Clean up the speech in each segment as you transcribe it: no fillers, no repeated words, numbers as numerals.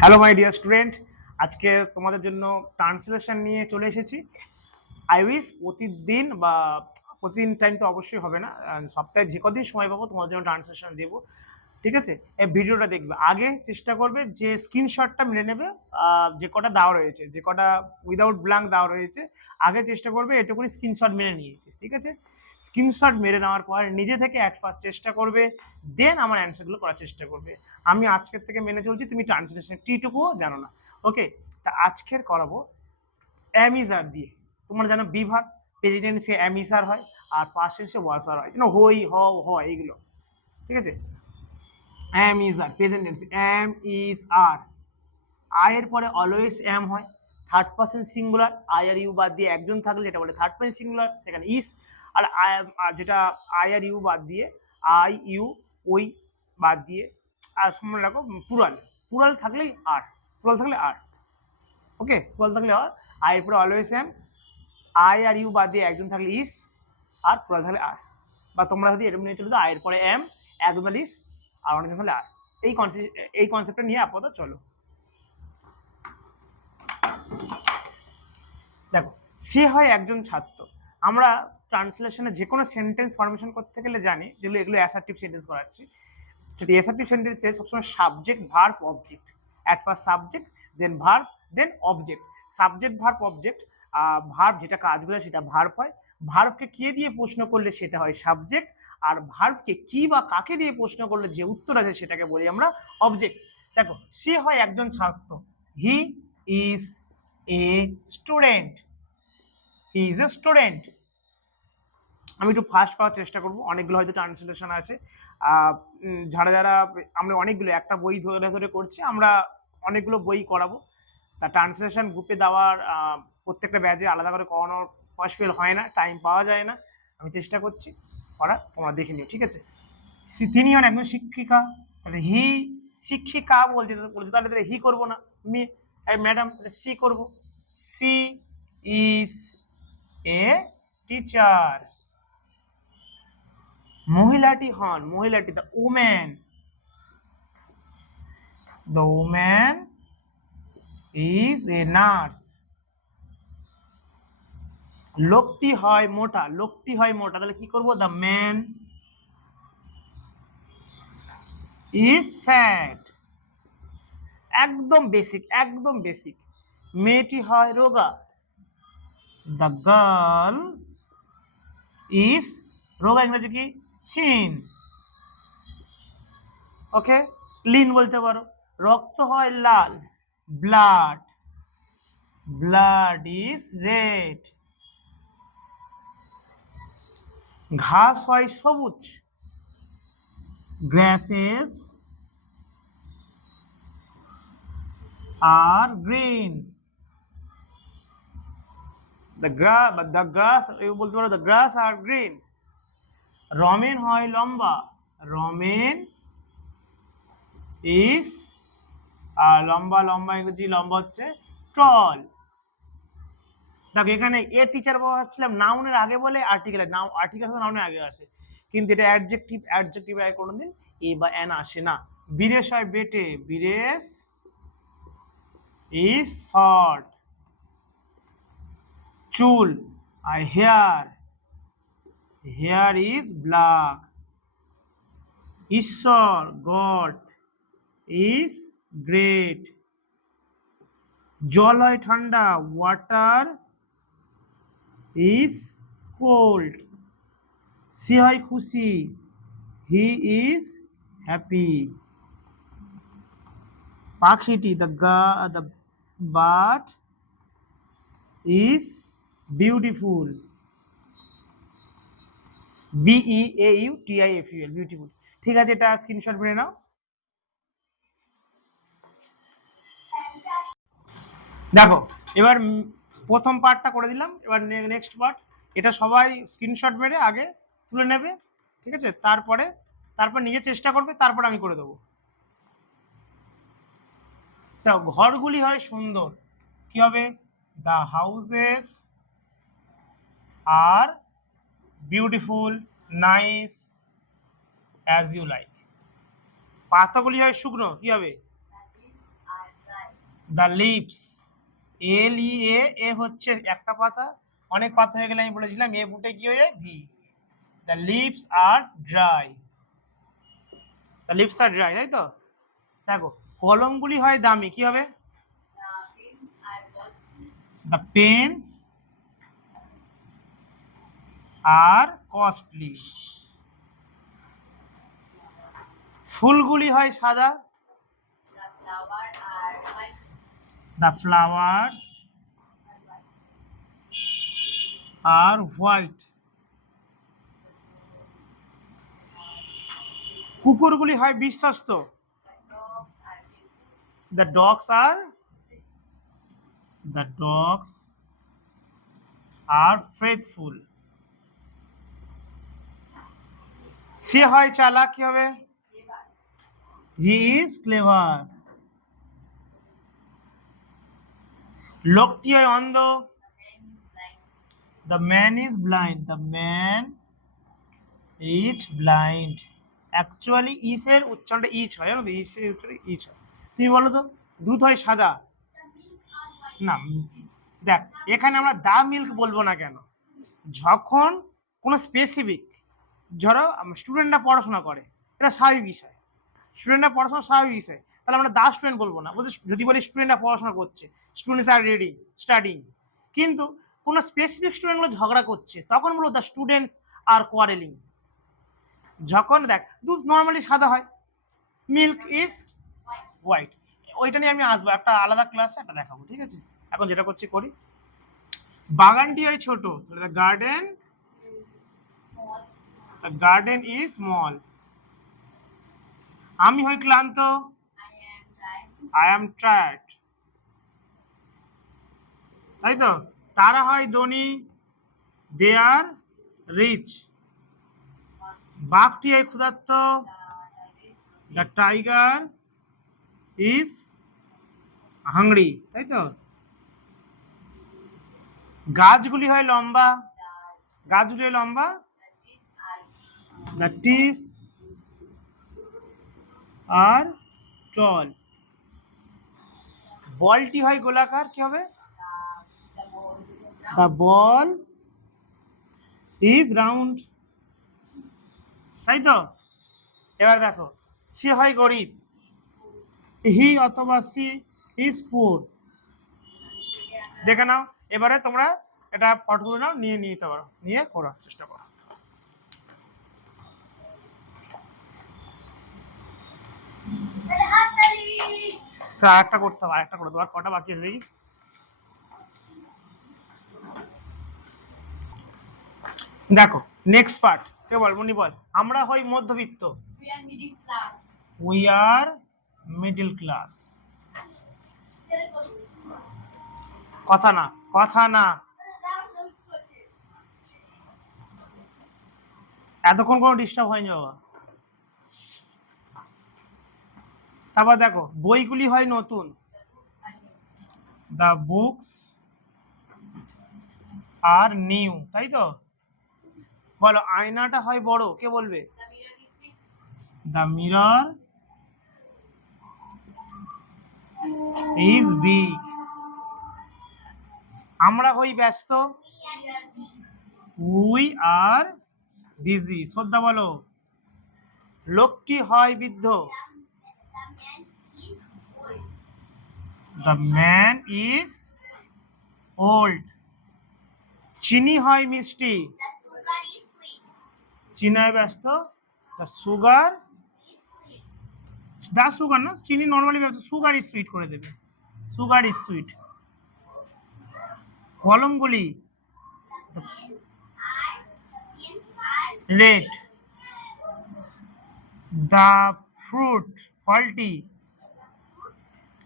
Hello my dear student, আজকে তোমাদের জন্য ট্রান্সলেশন নিয়ে চলে এসেছি। আই উইশ প্রতিদিন টাইম তো অবশ্যই হবে না, সপ্তাহে যে কদিন সময় পাবো তোমাদের জন্য ট্রান্সলেশন দেবো। ঠিক আছে, এই ভিডিওটা দেখবে, আগে চেষ্টা করবে যে স্ক্রিনশটটা মেরে নেবে। যে কটা দেওয়া রয়েছে, যে কটা উইদাউট ব্ল্যাঙ্ক দেওয়া রয়েছে, আগে চেষ্টা করবে এটুকুনি স্ক্রিনশট মেরে নিয়ে। ঠিক আছে, স্ক্রিনশট মেরে নেওয়ার পর নিজে থেকে অ্যাট ফার্স্ট চেষ্টা করবে, দেন আমার অ্যান্সারগুলো করার চেষ্টা করবে। আমি আজকের থেকে মেনে চলছি, তুমি ট্রান্সলেশন টিটুকুও জানো না। ওকে, তা আজকের করাবো অ্যামিজার দিয়ে। তোমরা জানো বিভার প্রেসিডেন্সি অ্যামিসার হয়, আর পাস্টেন্সে ওয়াসার হয়, হই হয় এইগুলো। ঠিক আছে, am is are present tense, am is are. I এর পরে অলওয়েজ এম হয়, থার্ড পার্সন সিঙ্গুলার, আই আর ইউ বাদ দিয়ে একজন থাকলে যেটা বলে থার্ড পার্সন সিঙ্গুলার, সেখানে ইজ। আর যেটা আই আর ইউ বাদ দিয়ে, আই ইউ ওই বাদ দিয়ে, আর মনে রাখো পুরাল, পুরাল থাকলেই আর, পুরাল থাকলে আর। ওকে, পুরাল থাকলে আর। আই এর পরে অলওয়েজ এম, আই আর ইউ বাদ দিয়ে একজন থাকলে ইজ, আর পুরাল থাকলে আর। বা তোমরা যদি এরকম নিয়ে চলে যাও, আয়ের পরে এম, একজন থাকলে ইজ, আর অনেকজন থাকলে আর। এই কনসেপ্টটা নিয়ে আপাতত চলো। দেখো, সে হয় একজন ছাত্র। আমরা ট্রান্সলেশনে যে কোনো সেন্টেন্স ফরমেশন করতে গেলে জানি যেগুলো, এগুলো অ্যাসার্টিভ সেন্টেন্স করাচ্ছি। সেটি অ্যাসার্টিভ সেন্টেন্সে সবসময় subject verb object, at first subject, then verb, then object. Subject verb object, verb যেটা কাজ করে সেটা ভার্ব হয়, ভার্বকে কে দিয়ে প্রশ্ন করলে সেটা হয় সাবজেক্ট, আর ভার্বকে কি বা কাকে দিয়ে প্রশ্ন করলে যে উত্তর আছে সেটাকে বলি আমরা অবজেক্ট। দেখো, সে হয় একজন ছাত্র, he is a student, he is a student. আমি একটু ফাস্ট করার চেষ্টা করবো, অনেকগুলো হয়তো ট্রান্সলেশন আছে। যারা যারা আমরা অনেকগুলো, একটা বই ধরে ধরে করছি, আমরা অনেকগুলো বই করাবো। তা ট্রান্সলেশন গ্রুপে দেওয়ার প্রত্যেকটা ব্যাচে আলাদা করে করানোর পসিবল হয় না, টাইম পাওয়া যায় না। আমি চেষ্টা করছি করার, তোমরা দেখে নিও। ঠিক আছে, তিনি হন একজন শিক্ষিকা, তাহলে হি, শিক্ষিকা বলছে তাহলে হি করবো না, ম্যাডাম সি করবো। She is a teacher. মহিলাটি হন, মহিলাটি the woman, the woman is a nurse. লোকটি হয় মোটা, লোকটি হয় মোটা, তাহলে কি করবো, দ্য ম্যান ইজ ফ্যাট। একদম বেসিক, একদম বেসিক। মেয়েটি হয় রোগা, দ্য গার্ল ইজ, রোগা ইংরেজি কি, থিন। ওকে, লিন বলতে পারো। রক্ত হয় লাল, ব্লাড, ব্লাড ইজ রেড। ঘাস হয় সবুজ, grasses are green. the grass বলতে পারো the grass are green. Ramen হয় লম্বা, রমেন ইজ, লম্বা, লম্বা ইংরেজি লম্বা হচ্ছে টল। দেখো, এখানে এ টিচার বলছিলাম নাউনের আগে বলে আর্টিকেলের, নাম আর্টিকেল নাউনের আগে আসে, কিন্তু এটা অ্যাডজেক্টিভ, অ্যাডজেক্টিভ আগে কোনোদিন এ বা এন আসে না। বীরেশ হয় বেটে, বীরেশ ইজ শর্ট। চুল আর হেয়ার, হেয়ার ইজ ব্ল্যাক। ঈশ্বর, গড ইজ গ্রেট। জল হয় ঠান্ডা, ওয়াটার ইজ কোল্ড। সে হয় খুশি, হি ইজ হ্যাপি। পাখিটি, the bird is beautiful, BEAUTIFUL, beautiful. ঠিক আছে, এটা স্ক্রিনশট মেরে নাও। দেখো, এবার প্রথম পার্টটা করে দিলাম, এবার নেক্সট পার্ট। এটা সবাই স্ক্রিনশট মেরে আগে তুলে নেবে। ঠিক আছে, তারপর নিজে চেষ্টা করবে, তারপর আমি করে দেবো। তা ঘরগুলি হয় সুন্দর, কি হবে, the houses are beautiful, nice, as you like. পাতাগুলি হয় শুকনো, কি হবে, দ্য লিভস, এল ই এ হচ্ছে একটা পাতা, অনেক পাতা হয়ে গেলে আমি বলেছিলাম এ বুটে কি হয়ে ভি। The leaves are dry, the leaves are dry, তাই তো। দেখো কলমগুলি হয় দামি, কি হবে? The pens are costly. ফুলগুলি হয় সাদা, দ্য ফ্লাওয়ার্স আর হোয়াইট। কুকুরগুলি হয় বিশ্বস্ত, দ্য ডগস আর ফেথফুল। সে হয় চালাক, কি হবে? He is clever. লোকটি হয় অন্ধ, the man is blind, the man is blind. Actually ইসের উচ্চারণটা ইচ হয়, জানো তো, ইসের উচ্চারণ ইচ হয়। তুমি বলো তো, দুধ হয় সাদা না, দেখ এখানে আমরা দা মিল্ক বলবো না কেন? যখন কোনো স্পেসিফিক, ধরো স্টুডেন্টরা পড়াশোনা করে, এটা স্বাভাবিক বিষয়, স্টুডেন্টরা পড়াশোনা স্বাভাবিক বিষয়, তাহলে আমরা দা স্টুডেন্ট বলবো না, বলতে যদি বলি স্টুডেন্টরা পড়াশোনা করছে, স্টুডেন্টস আর রিডিং স্টাডিং। কিন্তু কোনো স্পেসিফিক স্টুডেন্টগুলো ঝগড়া করছে, তখন বলবো দ্য স্টুডেন্টস আর কোয়ারেলিং। যখন দেখ দুধ নর্মালি সাদা হয়, মিল্ক ইজ হোয়াইট। ওইটা নিয়ে আমি আসবো একটা আলাদা ক্লাসে, একটা দেখাবো, ঠিক আছে? এখন যেটা করছি করি। বাগানটি হয় ছোট, দ্য গার্ডেন ইজ স্মল। আমি হই ক্লান্ত, আই অ্যাম টায়ার্ড, তাই তো। তারা হয় ধনী, দে আর রিচ। বাঘটি হয় ক্ষুধার্ত, দ্য টাইগার ইজ হাংরি, তাই তো। গাছগুলি হয় লম্বা, গাছগুলি হয় লম্বা, দ্য ট্রিজ আর টল। বলটি হয় গোলাকার, কি হবে? দ্য বল ইজ রাউন্ড, তাই তো। এবার দেখো, সে হয় গরিব, হি অথবা সি ইজ পুর। দেখে নাও, এবারে তোমরা এটা ফটো তুলে নাও, নিয়ে নিতে পারো, নিয়ে করার চেষ্টা করো। আরেকটা করতে হবে, আরেকটা করে দেবো, আর কটা বাকি আছে দেখি। দেখো নেক্সট পার্ট, কে বল মনি বল। আমরা হই মধ্যবিত্ত, উই আর মিডল ক্লাস। কথা না, কথা না, এতক্ষণ কোনো ডিস্টার্ব হয়নি বাবা। তারপর দেখো বইগুলি হয় নতুন, দ্য বুকস আর নিউ, তাই তো। বলো আয়নাটা হয় বড়, কে বলবে? The mirror is big. আমরা হই ব্যস্ত, উই আর বিজি। শ্রদ্ধা বলো। লোকটি হয় বৃদ্ধ, দ্য ম্যান ইজ ওল্ড। চিনি হয় মিষ্টি, চিনায় ব্যস্ত, দ্য সুগার না, চিনি নর্মালি ব্যস্ত, সুগার ইজ সুইট করে দেবে, সুগার ইজ সুইট। কলমগুলি রেড, দ্য ফ্রুট, ফলটি,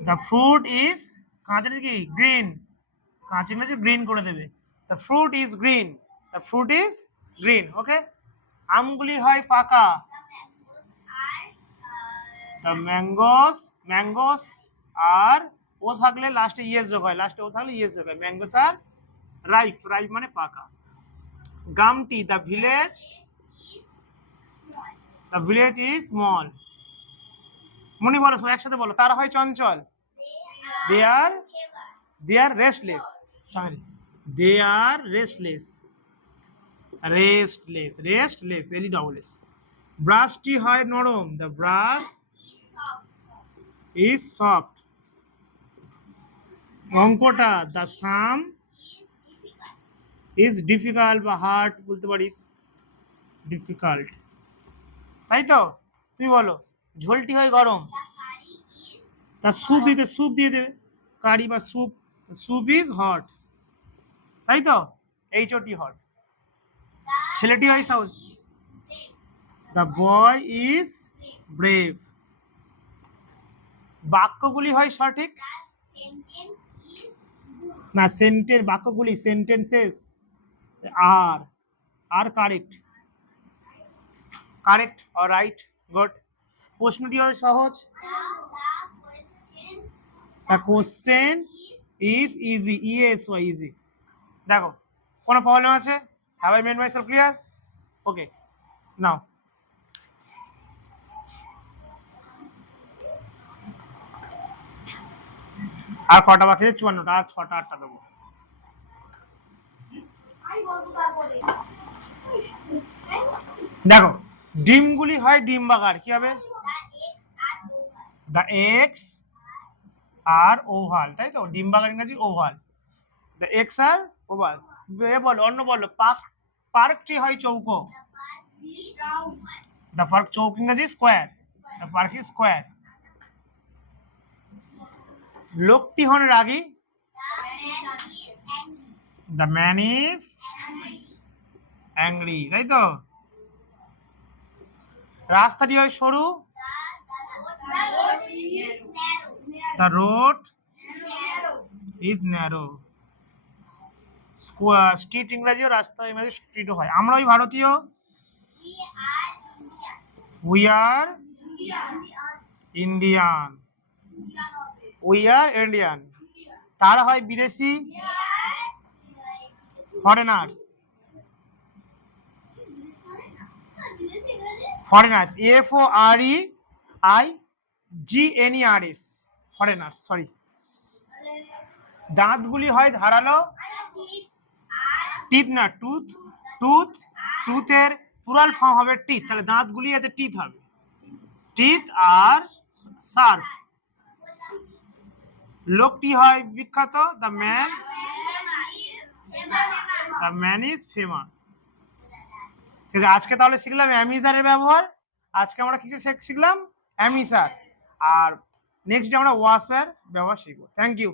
দ্য ফ্রুট ইজ কাঁচের কি গ্রিন, কাঁচের মাঝে গ্রিন করে দেবে, the fruit is green, the fruit is green. Okay. আমগুলি হয় পাকা, দ্য ম্যাঙ্গোস আর ও থাকলে লাস্টে ইয়েস যোগ হয়, লাস্টে ও থাকলে ইয়েস যোগ হয়, ম্যাঙ্গোস আর রাইপ, রাইপ মানে পাকা। গামটি, দ্য ভিলেজ ইজ স্মল। মনি বলো, সব একসাথে বলো। তারা হয় চঞ্চল, They are restless. Sorry. They are restless. Restless. L-E-S-S. ব্রাশটি হয় নরম। The brush is soft. অঙ্কটা the sum is difficult বা হার্ড বলতে পারিস, ডিফিকাল্ট, তাই তো? তুই বলো, ঝোলটি হয় গরম, তার স্যুপ দিয়ে দেবে, কারি বা স্যুপ, স্যুপ ইজ হট, তাই তো? এইচওটি হট। ছেলেটি হয় সাহস, দ্য বয় ইজ ব্রেভ। বাক্যগুলি হয় সঠিক না, সেন্টেন্স, বাক্যগুলি sentences are correct or right, good. প্রশ্নটি হয় সহজ, the question is easy, E S Y easy. দেখো কোনো প্রবলেম আছে? Have I made myself clear? Okay, now আর কটা বাকি? 54টা, আর 6টা 8টা দেবো। দেখো ডিমগুলি হয় ডিম্বাকার, কি হবে? দ্য এক্স আর ওভাল, তাই তো? ডিম্বাকার ইংরেজি oval, the eggs are oval. বলো অন্য বলো, পার্কটি হয় চৌকো, দ্য পার্ক, চৌক ইংরেজি square, the park is square. লোকটি হন রাগী, দ্য ম্যান ইজ অ্যাংরি, তাই তো? রাস্তাটি হয় সরু, the road is narrow. Street ইংরেজিও, রাস্তা ইংরেজি স্ট্রিটও হয়। আমরা ওই ভারতীয়, we are Indian, we are Indian. তারা হয় বিদেশি, foreigners, foreigners, FOREIGNERS, foreigners, sorry. দাঁতগুলি হয় ধারালো, টিথ না, টুথের প্লুরাল ফর্ম হবে টিথ, তাহলে দাঁতগুলি আছে টিথ হবে, টিথ আর শার্প। লোকটি হয় বিখ্যাত, দ্য ম্যান ইজ ফেমাস। ঠিক আছে, আজকে তাহলে শিখলাম অ্যামিসারের ব্যবহার। আজকে আমরা কিছু শিখলাম অ্যামিসার, আর নেক্সট ডে আমরা ওয়াসার ব্যবহার শিখবো। Thank you.